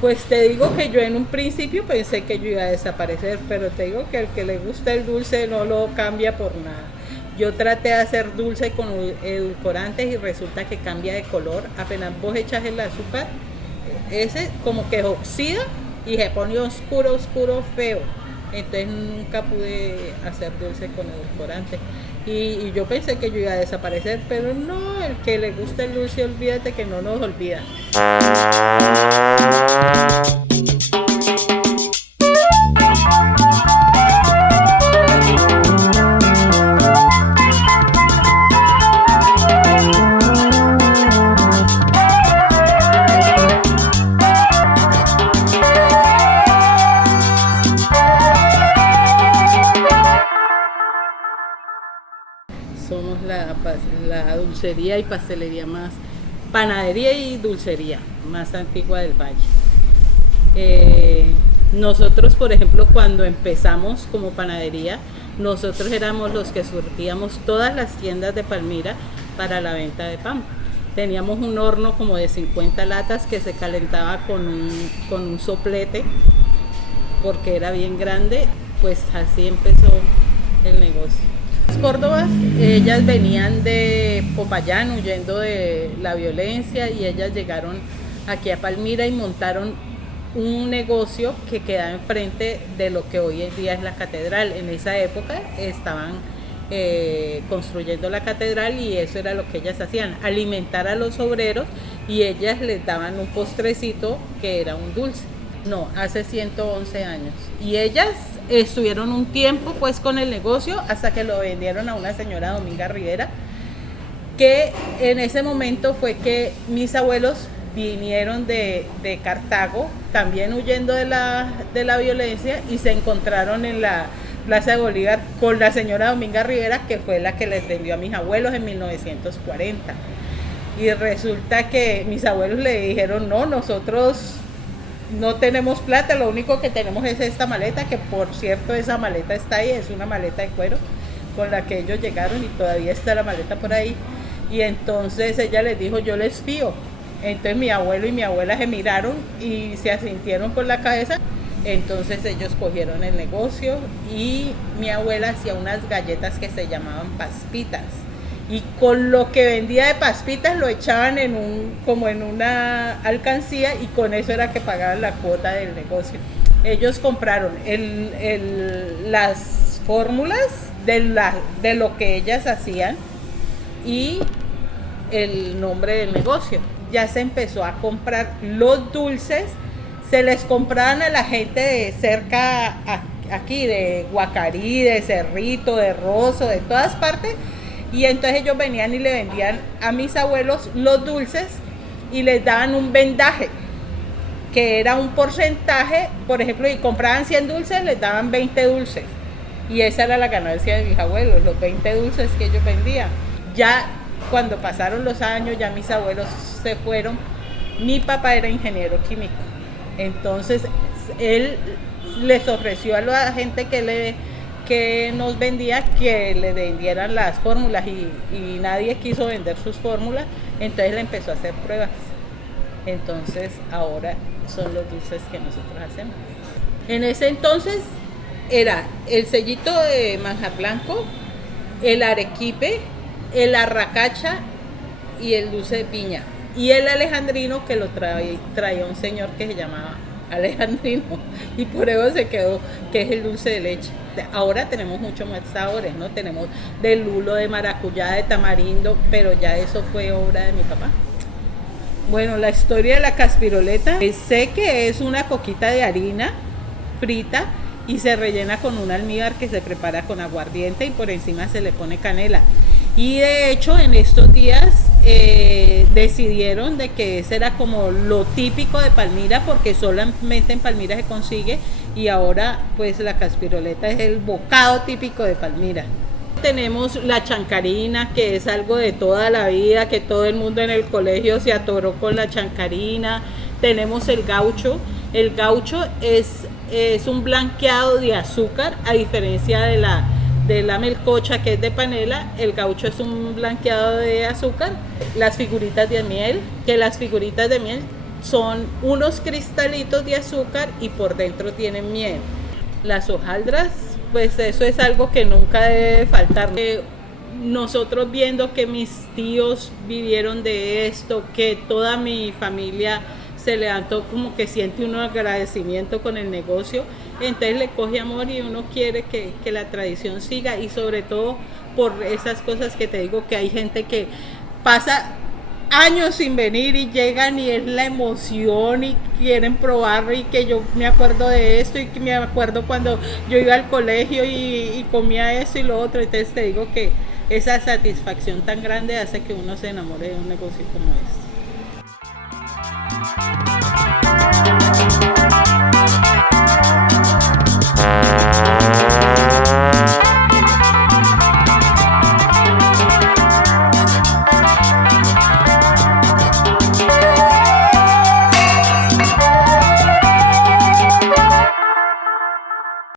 Pues te digo que yo en un principio pensé que yo iba a desaparecer, pero te digo que al que le gusta el dulce no lo cambia por nada. Yo traté de hacer dulce con edulcorantes y resulta que cambia de color. Apenas vos echas el azúcar, ese como que oxida y se pone oscuro, oscuro, feo. Entonces nunca pude hacer dulce con edulcorante. Y yo pensé que yo iba a desaparecer, pero no, el que le gusta el dulce, olvídate que no nos olvida. Somos la dulcería y pastelería más, panadería y dulcería más antigua del valle. Nosotros, por ejemplo, cuando empezamos como panadería, nosotros éramos los que surtíamos todas las tiendas de Palmira para la venta de pan. Teníamos un horno como de 50 latas que se calentaba con un soplete porque era bien grande, pues así empezó el negocio. Las Córdobas, ellas venían de Popayán huyendo de la violencia y ellas llegaron aquí a Palmira y montaron un negocio que queda enfrente de lo que hoy en día es la catedral. En esa época estaban construyendo la catedral y eso era lo que ellas hacían, alimentar a los obreros y ellas les daban un postrecito que era un dulce. No, hace 111 años. Y ellas estuvieron un tiempo pues con el negocio hasta que lo vendieron a una señora Dominga Rivera, que en ese momento fue que mis abuelos vinieron de Cartago, también huyendo de la violencia, y se encontraron en la Plaza de Bolívar con la señora Dominga Rivera, que fue la que les vendió a mis abuelos en 1940. Y resulta que mis abuelos le dijeron, no, nosotros no tenemos plata, lo único que tenemos es esta maleta, que por cierto esa maleta está ahí, es una maleta de cuero con la que ellos llegaron y todavía está la maleta por ahí. Y entonces ella les dijo, yo les fío. Entonces mi abuelo y mi abuela se miraron y se asintieron con la cabeza. Entonces ellos cogieron el negocio y mi abuela hacía unas galletas que se llamaban paspitas. Y con lo que vendía de paspitas lo echaban como en una alcancía y con eso era que pagaban la cuota del negocio. Ellos compraron las fórmulas de lo que ellas hacían y el nombre del negocio. Ya se empezó a comprar los dulces, se les compraban a la gente de cerca aquí, de Guacarí, de Cerrito, de Rosso, de todas partes. Y entonces ellos venían y le vendían a mis abuelos los dulces y les daban un vendaje, que era un porcentaje, por ejemplo, y compraban 100 dulces, les daban 20 dulces. Y esa era la ganancia de mis abuelos, los 20 dulces que ellos vendían. Ya cuando pasaron los años, ya mis abuelos se fueron, mi papá era ingeniero químico. Entonces él les ofreció a la gente que nos vendía que le vendieran las fórmulas y nadie quiso vender sus fórmulas, entonces le empezó a hacer pruebas. Entonces ahora son los dulces que nosotros hacemos. En ese entonces era el sellito de manjar blanco, el arequipe, el arracacha y el dulce de piña. Y el alejandrino que lo traía un señor que se llamaba Alejandrino y por eso se quedó, que es el dulce de leche. Ahora tenemos muchos más sabores, ¿no? Tenemos de lulo, de maracuyá, de tamarindo, pero ya eso fue obra de mi papá. Bueno, la historia de la caspiroleta, sé que es una coquita de harina frita y se rellena con un almíbar que se prepara con aguardiente y por encima se le pone canela. Y de hecho en estos días decidieron de que ese era como lo típico de Palmira, porque solamente en Palmira se consigue, y ahora pues la caspiroleta es el bocado típico de Palmira. Tenemos la chancarina, que es algo de toda la vida, que todo el mundo en el colegio se atoró con la chancarina. Tenemos el gaucho. El gaucho es un blanqueado de azúcar, a diferencia de la melcocha, que es de panela. El gaucho es un blanqueado de azúcar. Las figuritas de miel, que las figuritas de miel son unos cristalitos de azúcar y por dentro tienen miel. Las hojaldras, pues eso es algo que nunca debe faltar. Nosotros viendo que mis tíos vivieron de esto, que toda mi familia se levantó, como que siente un agradecimiento con el negocio, entonces le coge amor y uno quiere que la tradición siga, y sobre todo por esas cosas que te digo, que hay gente que pasa años sin venir y llegan y es la emoción y quieren probarlo, y que yo me acuerdo de esto y que me acuerdo cuando yo iba al colegio y comía esto y lo otro. Entonces te digo que esa satisfacción tan grande hace que uno se enamore de un negocio como este.